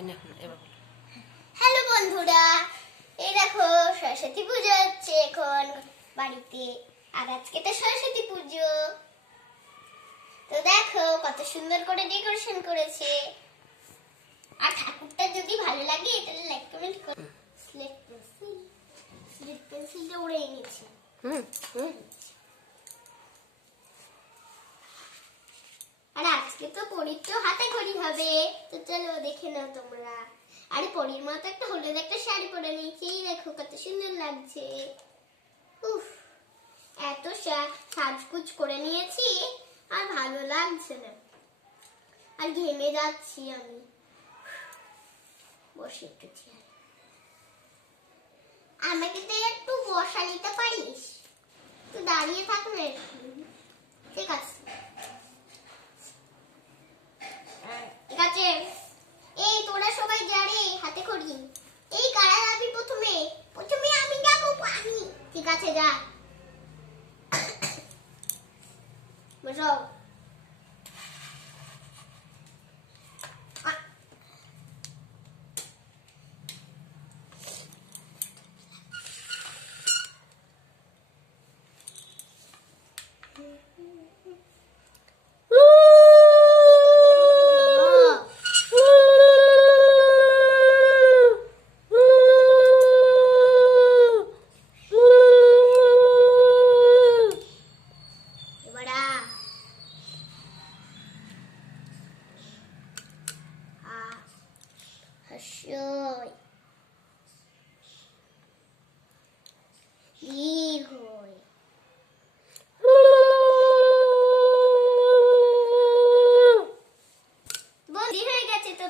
হয়নি এবার। হ্যালো বন্ধুরা, এই দেখো সরস্বতী পুজো হচ্ছে এখন বাড়িতে। আর আজকে তো সরস্বতী পুজো, তো দেখো কত সুন্দর করে ডেকোরেশন করেছে। আর ঠাকুরটা যদি ভালো লাগে তাহলে লাইক কমেন্ট করো। স্লেট পেন্সিলটা উড়ে এনেছি। আর আজকে তো পরীর তো হাতে খড়ি হবে, তো চলো দেখে নাও তোমরা। আরে পরীর মতো একটা হলুদ একটা শাড়ি পরে নিয়েছি, দেখো কত সুন্দর লাগছে। উফ, এত সাজগুজ করে নিয়েছি আর ভালো লাগছে না, আর ঘেমে যাচ্ছি আমি। বসে একটু চেয়ারে, আমাকে তো একটু বসা নিতে পারিস? তুই দাঁড়িয়ে থাক না একটু। ঠিক আছে ঠিক আছে। এই তোরা সবাই যা রে, হাতে খড়ি। এই কারা যাবি প্রথমে? প্রথমে আমি যাবো, আমি। ঠিক আছে যা, বসো।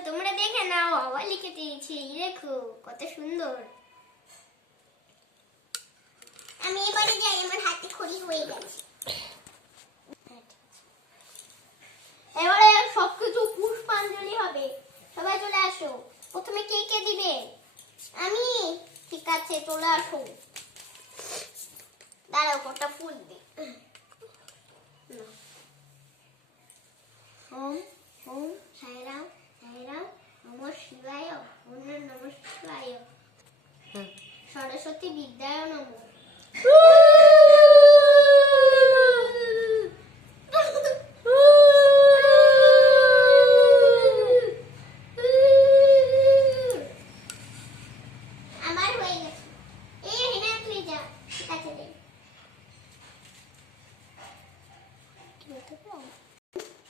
তোমরা দেখে নাও, আবার লিখে দিয়েছি, দেখো কত সুন্দর। আমি এবারে যাই, আমার হাতে খড়ি হয়ে গেছে। এবারে সবকিছু পুষ্পাঞ্জলি হবে, সবাই চলে আসো। প্রথমে কে কে দিবে? আমি। ঠিক আছে চলে আসো। দাঁড়াও কটা ফুল দি। ওম ওম সাইরাম সাইরাম নমঃ শিবায় ওম নমঃ শিবায় সরস্বতী বিদ্যায় নমঃ। আমার হয়ে গেছে। এই হেনা তুই যা, ঠিক আছে রে।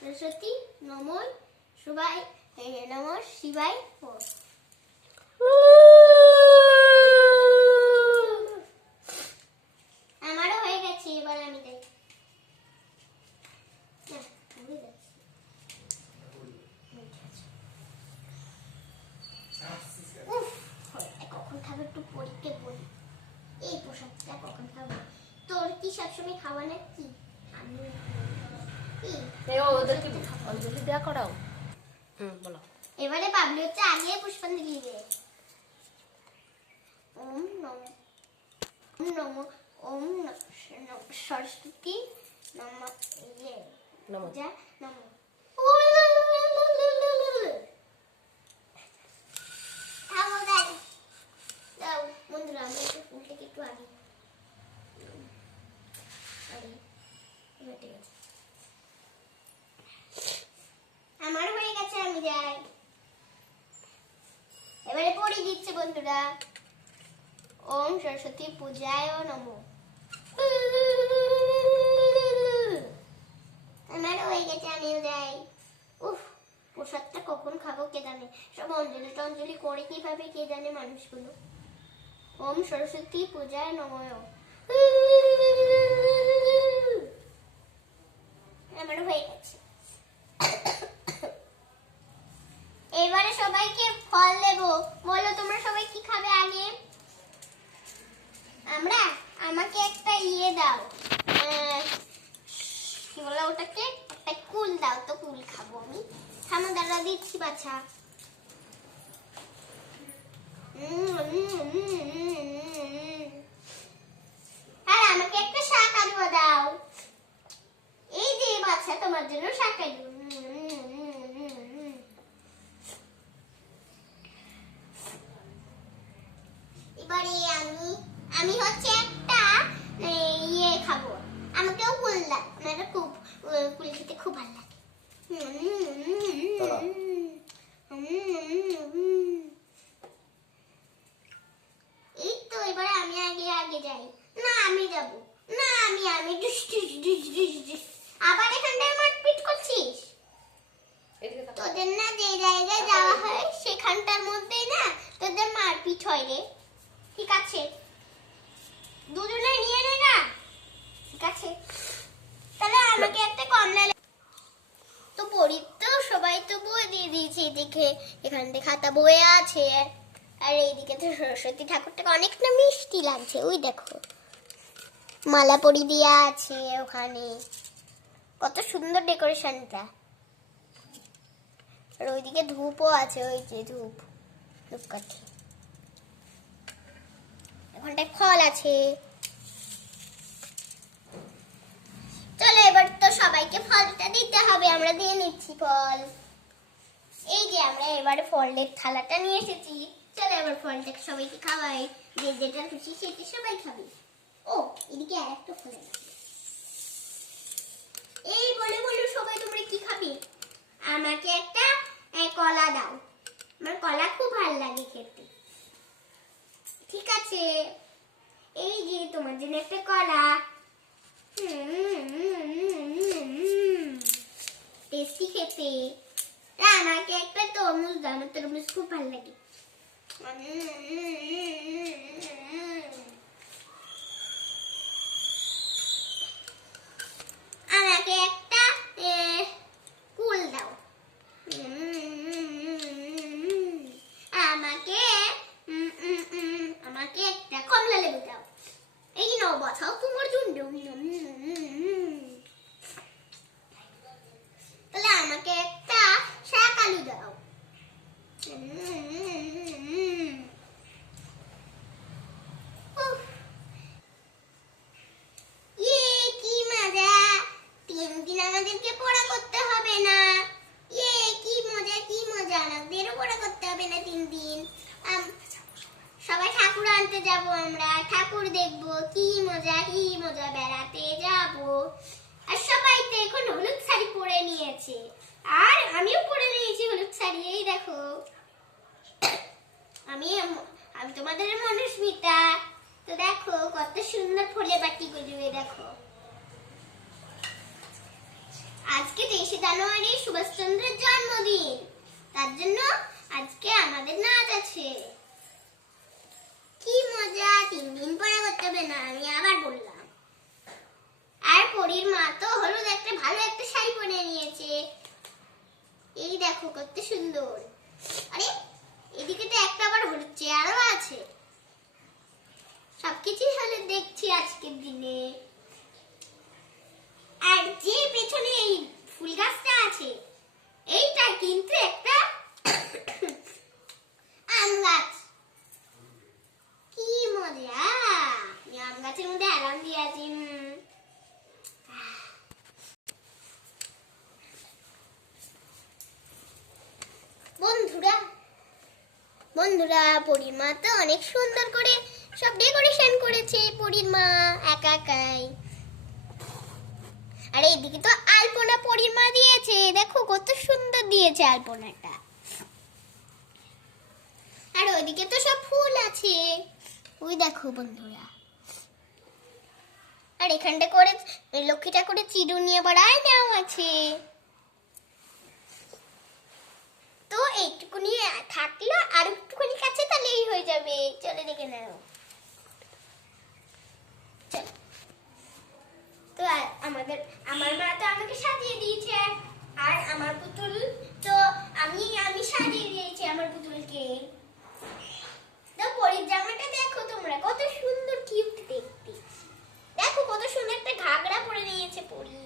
সরস্বতী নমঃ শিবায় নমঃ শিবায়। আমারও হয়ে গেছে, এবার আমি যাই। কখন খাবে একটু পরীকে বলি, এই পোশাকটা কখন খাবো? তোর কি সবসময় খাওয়া না কি? আমি ওদেরকে অঞ্জলি দেওয়া করাও। বলো। এবারে বাবলি হচ্ছে আগে পুষ্পাঞ্জলি দিবে। ওম নমঃ ওম নমঃ ওম সরস্বতী নমঃ নমঃ যা নমঃ। দাও বন্ধুরা, আমি একটু ফুল থেকে একটু আগে। আমার হয়ে গেছে, আমি যাই। এবারে পড়ি দিচ্ছে বন্ধুরা। ওম সরস্বতী পূজায় নমঃ। আমারও হয়ে গেছে, আমিও যাই। উফ, প্রসাদটা কখন খাবো কে জানে। সব অঞ্জলি টঞ্জলি করে কিভাবে কে জানে মানুষগুলো। ওম সরস্বতী পূজায় নমঃ। আমারও হয়ে গেছে। এবারে সবাইকে ফল দেব। বলো তোমরা সবাই কি খাবে আগে? আমরা, আমাকে একটা ইয়ে দাও, কি বলো ওটাকে, একটা কুল দাও তো, কুল খাবো আমি। থামো দাঁড়া, দিচ্ছি বাছা। আর আমাকে একটা শাক আলুয়া দাও। এই যে বাছা, তোমার জন্য শাক আলু। আমি হচ্ছে একটা ইয়ে খাবো। আমাকেও কুল লাগে, আমার খুব কুল খেতে খুব ভালো লাগে। এই তো এবারে আমি আগে আগে যাই। না আমি যাব না, আমি ডিস ডিস ডিস ডিস ডিস। আবার এখানটায় মারপিট করছিস। এদিকে তাকাও। তোদের না যে জায়গায় যাওয়া হয় সেখানটার মধ্যেই না তোদের মারপিট হয় রে। ঠিক আছে, দুজনে নিয়ে নে না। ঠিক আছে, তাহলে আমাকে একটা কমলা তো পড়ি তো সবাই তো বই দিয়ে দিয়েছে। এদিকে এখানটা খাতা বয়ে আছে, আর এইদিকে তো সরস্বতী ঠাকুরটাকে অনেকটা মিষ্টি লাগছে। ওই দেখো মালা পরি দেওয়া আছে ওখানে, কত সুন্দর ডেকোরেশনটা। আর ওইদিকে ধূপও আছে, ওই যে ধূপকাঠি। ওখানটায় ফল আছে। চলো এবার তো সবাইকে ফলটা দিতে হবে, আমরা দিয়ে নিচ্ছি ফল। এই যে আমরা এবারে ফলের থালাটা নিয়ে এসেছি। চলো এবার ফলটাকে সবাইকে খাওয়াই, যে যেটা খুশি সেটা সবাই খাবে। ও এদিকে আর একটা ফল আছে। এই বলে বলে সবাই তোমরা কি খাবে? আমাকে একটা কলা দাও, আমার কলা খুব ভালো লাগে খেতে। ঠিক আছে, এই যে তোমার জন্য একটা কলা। টেস্টি খেতে। আমাকে একটা তরমুজ দাও, আমার তরমুজ খুব ভালো লাগে। আমাকে একটা কুল দাও। আমাকে একটা কমলা লেবু দাও। এই নাও বাছাও তোমার জন্য। তাহলে আমাকে একটা শাক আলু দাও। ইয়ে কি মজা, 3 দিন আমাদেরকে পড়া করতে হবে না। ইয়ে কি মজা কি মজা, আমাদেরও পড়া করতে হবে না 3 দিন। সবাই ঠাকুর আনতে যাব, আমরা ঠাকুর দেখব। কি মজা বেড়াতে যাব। আর সবাই তো এখন হলুদ শাড়ি পরে নিয়েছে, আর আমিও পরে নিয়েছি হলুদ শাড়ি। এই দেখো আমি তোমাদের মনুস্মিতা। তো দেখো কত সুন্দর ফুলে বাটি গুলো। দেখো আজকে 23শে জানুয়ারি সুভাষচন্দ্রের জন্মদিন, তার জন্য আজকে আমাদের নাচ আছে। কি মজা, 3 দিন পরে করতে হবে না, আমি আবার বললাম। আর পরীর মা তো হলুদ একটা ভালো একটা শাড়ি পরে নিয়েছে। এই দেখো কত সুন্দর। আরে এদিকে তো একটা আবার হলুদ চেয়ারও আছে। সবকিছুই হলুদ দেখছি আজকের দিনে। আর যে পেছনে এই ফুল গাছটা আছে, এইটা কিন্তু একটা আম গাছ। কি মজা, আম গাছের মধ্যে আরাম দিয়ে আছি। বন্ধুরা পরীর মা তো অনেক সুন্দর করে সব ডেকোরেশন করেছে। পরীর মা একা একাই। আর এইদিকে তো আলপনা পরীর মা দিয়েছে, দেখো কত সুন্দর দিয়েছে আলপনাটা। আর ওইদিকে তো সব ফুল আছে, ওই দেখো বন্ধুরা। আর এখানটা করে লক্ষ্মী ঠাকুরের চিরুনি আবার আয়নাও আছে। তো এইটুকুনি থাকলো, আর একটুখানি কাছে তাহলেই হয়ে যাবে। চলে দেখে নাও। তো আমার মা তো আমাকে সাজিয়ে দিয়েছে, আর আমার পুতুল তো আমি সাজিয়ে দিয়েছি আমার পুতুলকে। তো পরীর জামাটা দেখো তোমরা, কত সুন্দর কিউট দেখতে। দেখো কত সুন্দর একটা ঘাগরা পরে নিয়েছে পরী।